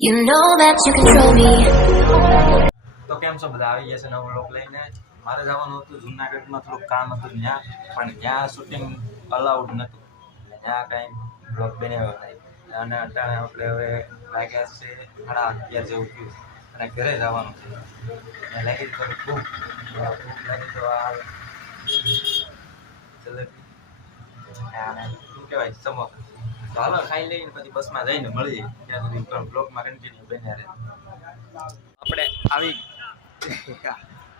You know that you control me. તો કેમ છો બધા આવી ગયા છે નવો વ્લોગ લઈને મારે જવાનું હતું જૂનાગઢમાં થોડુંક કામ હતું ત્યાં પણ ત્યાં શૂટિંગ અલાઉડ નહોતું એટલે ત્યાં કાંઈ વ્લોગ બનાવ્યો નહીં અને અત્યારે આપણે હવે વાગ્યા છે 11:30 જેવું થયું અને ઘરે જવાનું છે અને લાગી થોડી ભૂખ લાગી તો આ જલેબી અને શું કહેવાય સમોસા તો હાલો ખાઈ લઈને પછી બસમાં જઈને મળીએ ત્યાં સુધી બ્લોગમાં કન્ટિન્યુ બન્યા રહે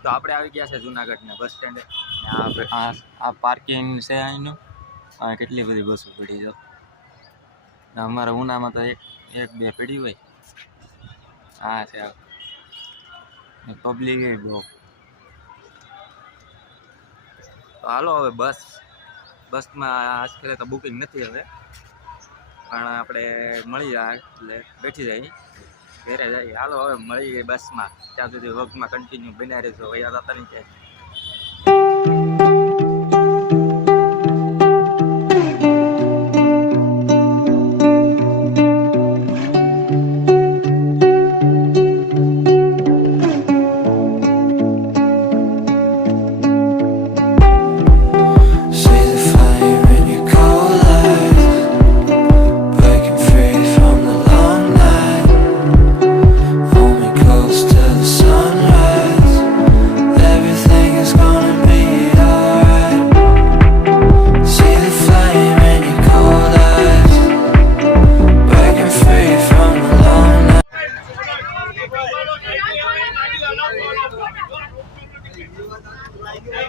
આપણે આવી ગયા છે જુનાગઢના બસ સ્ટેન્ડે આ પાર્કિંગ છે અહીંનું કેટલી બધી બસો પડી છે અમારા ઉનામાં તો એક બે પડી હોય હા છે પબ્લિક બહુ તો હાલો હવે બસમાં આજકાલ તો બુકિંગ નથી હવે પણ આપણે મળી જાય એટલે બેઠી જાય ઘરે જઈએ હાલો હવે મળી ગઈ બસમાં ત્યાં સુધી વર્કમાં કન્ટિન્યુ બન્યા રહેજો યાદ હતા નહીં ક્યાંય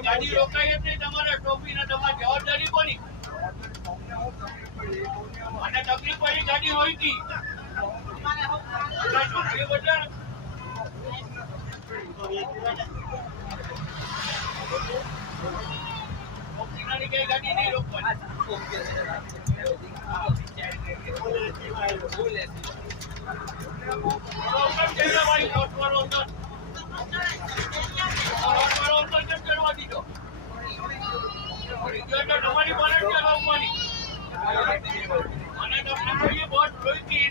ગાડી રોકાય જ નહીં તમારે ટોપી ને તમારી જવાબદારી કોની અને તકલીફ પડી ગાડી રોકી કઈ ગાડી નહીં તમારી રોકવાની અને તમને બોટ રોકી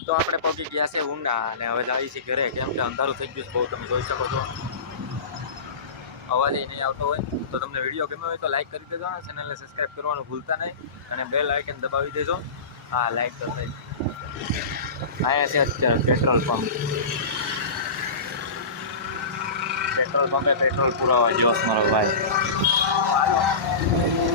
તો આપણે પહોંચી ગયા છે ઊંડા અને હવે જઈએ છીએ ઘરે કેમ કે અંધારું થઈ ગયું છે બહુ તમે જોઈ શકો છો અવાજ નહીં આવતો હોય તો તમને વિડીયો ગમ્યો હોય તો લાઈક કરી દેજો અને ચેનલને સબસ્ક્રાઈબ કરવાનું ભૂલતા નહીં અને બેલ આઇકન દબાવી દેજો હા લાઈક તો થઈ અહીંયા છે અત્યારે પેટ્રોલ પંપે પેટ્રોલ પુરાવા જેવો મારો ભાઈ